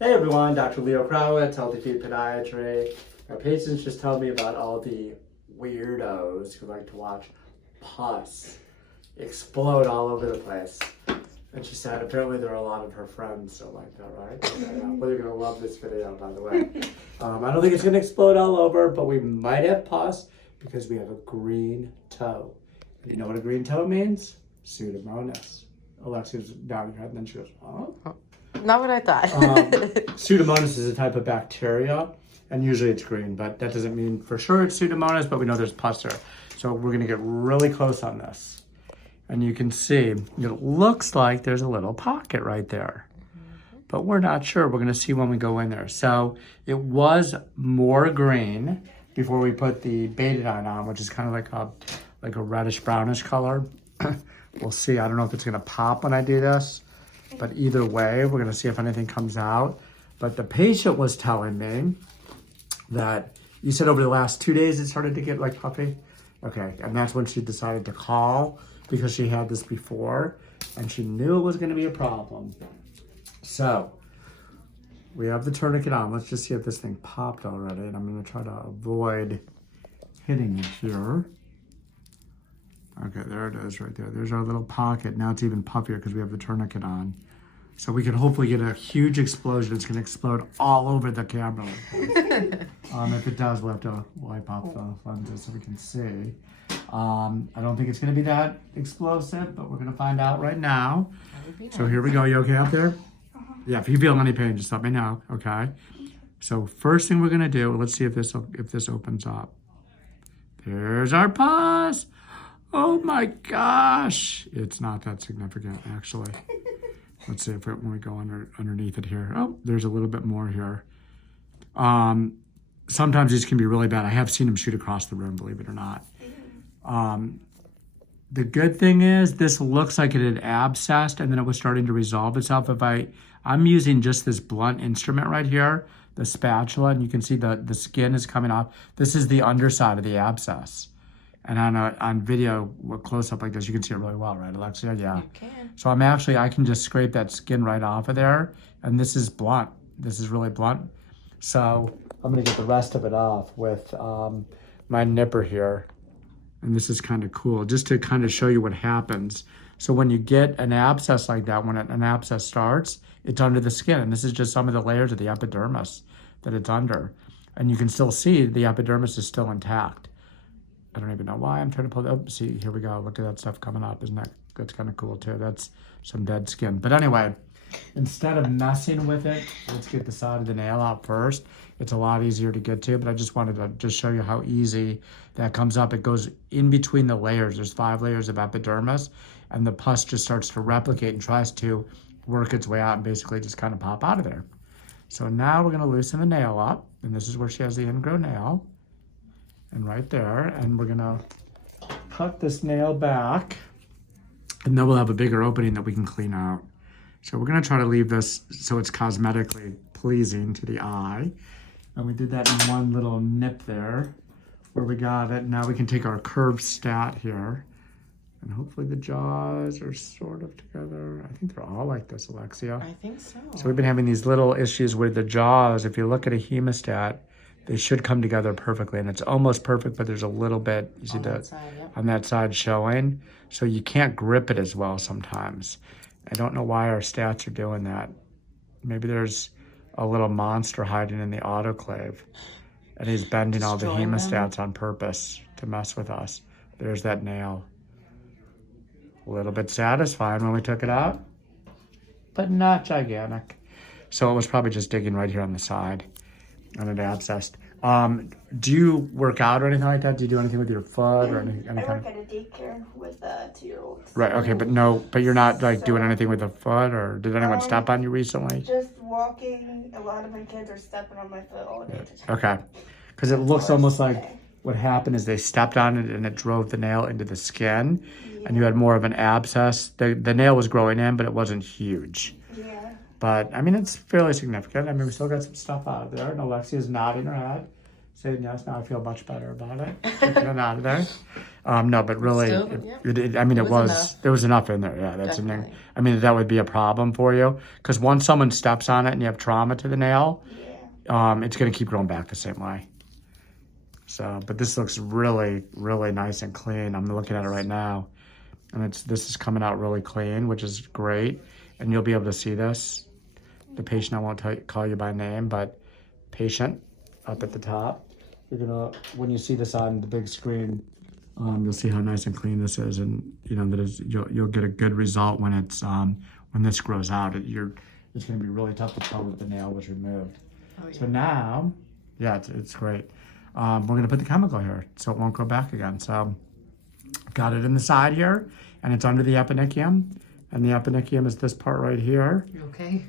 Hey everyone, Dr. Leo Krawetz, Healthy Food Podiatry. My patients just told me about all the weirdos who like to watch pus explode all over the place. And she said apparently there are a lot of her friends that like that, right? Well, you're going to love this video, by the way. I don't think it's going to explode all over, but we might have pus because we have a green toe. And you know what a green toe means? Pseudomonas. Alexia's down her head and then she goes, huh? Not what I thought. Pseudomonas is a type of bacteria, and usually it's green, but that doesn't mean for sure it's Pseudomonas, but we know there's pus there. So we're gonna get really close on this. And you can see, it looks like there's a little pocket right there, but we're not sure. We're gonna see when we go in there. So it was more green before we put the betadine on, which is kind of like a reddish brownish color. We'll see. I don't know if it's gonna pop when I do this. But either way, we're gonna see if anything comes out. But the patient was telling me that you said over the last 2 days it started to get like puffy. Okay, and that's when she decided to call because she had this before and she knew it was gonna be a problem. So we have the tourniquet on. Let's just see if this thing popped already. And I'm gonna try to avoid hitting it here. Okay, there it is right there. There's our little pocket. Now it's even puffier because we have the tourniquet on. So we can hopefully get a huge explosion. It's gonna explode all over the camera. If it does, we'll have to wipe off the lenses so we can see. I don't think it's gonna be that explosive, but we're gonna find out right now. So here we go. You okay up there? Yeah, if you feel any pain, just let me know, okay? So first thing we're gonna do, let's see if this opens up. There's our pus. Oh my gosh. It's not that significant, actually. Let's see if when we go underneath it here. Oh, there's a little bit more here. Sometimes these can be really bad. I have seen them shoot across the room, believe it or not. The good thing is this looks like it had abscessed and then it was starting to resolve itself. I'm using just this blunt instrument right here, the spatula, and you can see the skin is coming off. This is the underside of the abscess. And on video, close up like this, you can see it really well, right, Alexia? Yeah. You can. So I can just scrape that skin right off of there. And this is blunt. This is really blunt. So I'm gonna get the rest of it off with my nipper here. And this is kind of cool, just to kind of show you what happens. So when you get an abscess like that, when an abscess starts, it's under the skin. And this is just some of the layers of the epidermis that it's under. And you can still see the epidermis is still intact. I don't even know why I'm trying to pull it up. See, here we go. Look at that stuff coming up. That's kind of cool too. That's some dead skin. But anyway, instead of messing with it, let's get the side of the nail out first. It's a lot easier to get to, but I just wanted to just show you how easy that comes up. It goes in between the layers. There's 5 layers of epidermis, and the pus just starts to replicate and tries to work its way out and basically just kind of pop out of there. So now we're gonna loosen the nail up, and this is where she has the ingrown nail. And right there, and we're gonna cut this nail back, and then we'll have a bigger opening that we can clean out. So we're gonna try to leave this so it's cosmetically pleasing to the eye. And we did that in one little nip there where we got it. Now we can take our curved stat here, and hopefully the jaws are sort of together. I think they're all like this, Alexia. I think so. So we've been having these little issues with the jaws. If you look at a hemostat, they should come together perfectly, and it's almost perfect, but there's a little bit, you see that side, yep. On that side showing, so you can't grip it as well sometimes. I don't know why our stats are doing that. Maybe there's a little monster hiding in the autoclave, and he's bending all the hemostats on purpose to mess with us. There's that nail. A little bit satisfying when we took it out, but not gigantic. So it was probably just digging right here on the side. And it abscessed. Do you work out or anything like that? Do you do anything with your foot or any I kind work of? at a daycare with 2-year-olds. Right. Okay, but you're not like doing anything with the foot, or did anyone step on you recently? Just walking. A lot of my kids are stepping on my foot all day. Okay, because it looks almost like what happened is they stepped on it and it drove the nail into the skin, and you had more of an abscess. The nail was growing in, but it wasn't huge. Yeah. But I mean, it's fairly significant. I mean, we still got some stuff out of there, and Alexia's nodding her head. saying yes. Now I feel much better about it. Taking it out of there. No, but really, Still, yeah. I mean, It was enough. there was enough in there. Yeah, that's Definitely. I mean, that would be a problem for you because once someone steps on it and you have trauma to the nail, it's going to keep growing back the same way. So, but this looks really, really nice and clean. I'm looking at it right now, and this is coming out really clean, which is great. And you'll be able to see this. The patient, I won't call you by name, but patient up at the top. You're gonna, when you see this on the big screen, you'll see how nice and clean this is, and you know that is you'll get a good result when it's when this grows out. It's gonna be really tough to tell that the nail was removed. Oh, yeah. So now, yeah, it's great. We're gonna put the chemical here so it won't go back again. So I've got it in the side here, and it's under the eponychium, and the eponychium is this part right here. You okay?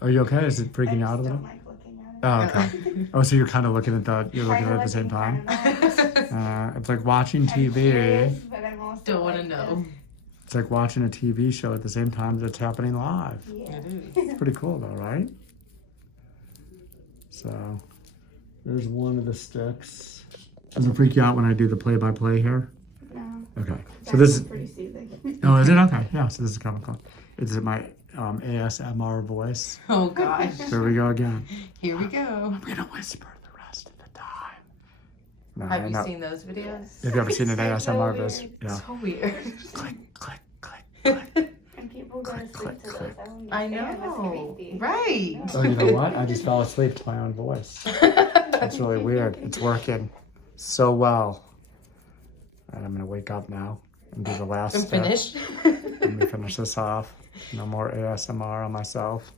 Are you okay? Is it freaking out a little? Like looking at it. Oh, okay. Oh, so you're kind of looking at at it at the same time. It's like watching TV. Don't want to know. It's like watching a TV show at the same time that it's happening live. Yeah. It is. It's pretty cool though, right? So there's one of the sticks. Does it freak you out when I do the play-by-play here? No. Okay. So this is. Pretty soothing. Oh, is it okay? Yeah. So this is chemical. Is it my ASMR voice? Oh gosh. There we go again. Here we go. I'm gonna whisper the rest of the time. No, Have you no. seen those videos? Have you ever seen an It's so ASMR weird. vis? Yeah. So weird. Click, click, click, click. And people go to sleep click, to click. those. I understand. That's know. creepy. Right. Oh, you know what? I just fell asleep to my own voice. That's really weird. It's working so well. And I'm gonna wake up now and do the last I'm step. finished. Let me finish this off. No more ASMR on myself.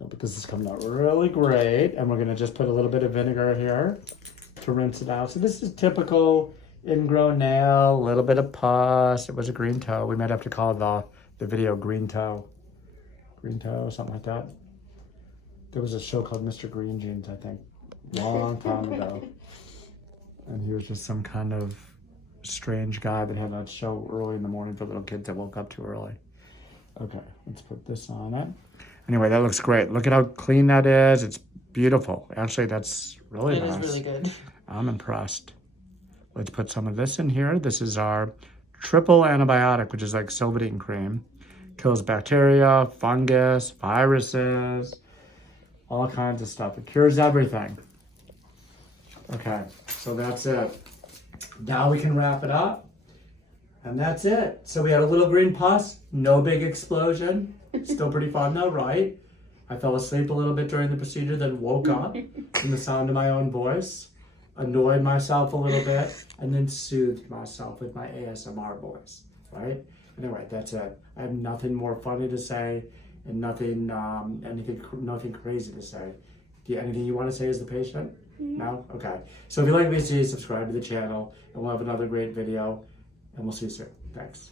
No, but this is coming out really great. And we're gonna just put a little bit of vinegar here to rinse it out. So this is typical ingrown nail, a little bit of pus. It was a green toe. We might have to call the video green toe. Green toe, something like that. There was a show called Mr. Green Jeans, I think, long time ago. And he was just some kind of strange guy that had that show early in the morning for little kids that woke up too early. Okay, let's put this on it. Anyway, that looks great. Look at how clean that is. It's beautiful. Actually, that's really It nice. is really good. I'm impressed. Let's put some of this in here. This is our triple antibiotic, which is like Silvadine cream. Kills bacteria, fungus, viruses, all kinds of stuff. It cures everything. Okay, so that's it. Now we can wrap it up. And that's it. So we had a little green pus, no big explosion. Still pretty fun though, right? I fell asleep a little bit during the procedure, then woke up from the sound of my own voice, annoyed myself a little bit, and then soothed myself with my ASMR voice, right? Anyway, that's it. I have nothing more funny to say and nothing crazy to say. Do you, anything you want to say as the patient? No? Okay. So if you like VC, subscribe to the channel, and we'll have another great video, and we'll see you soon. Thanks.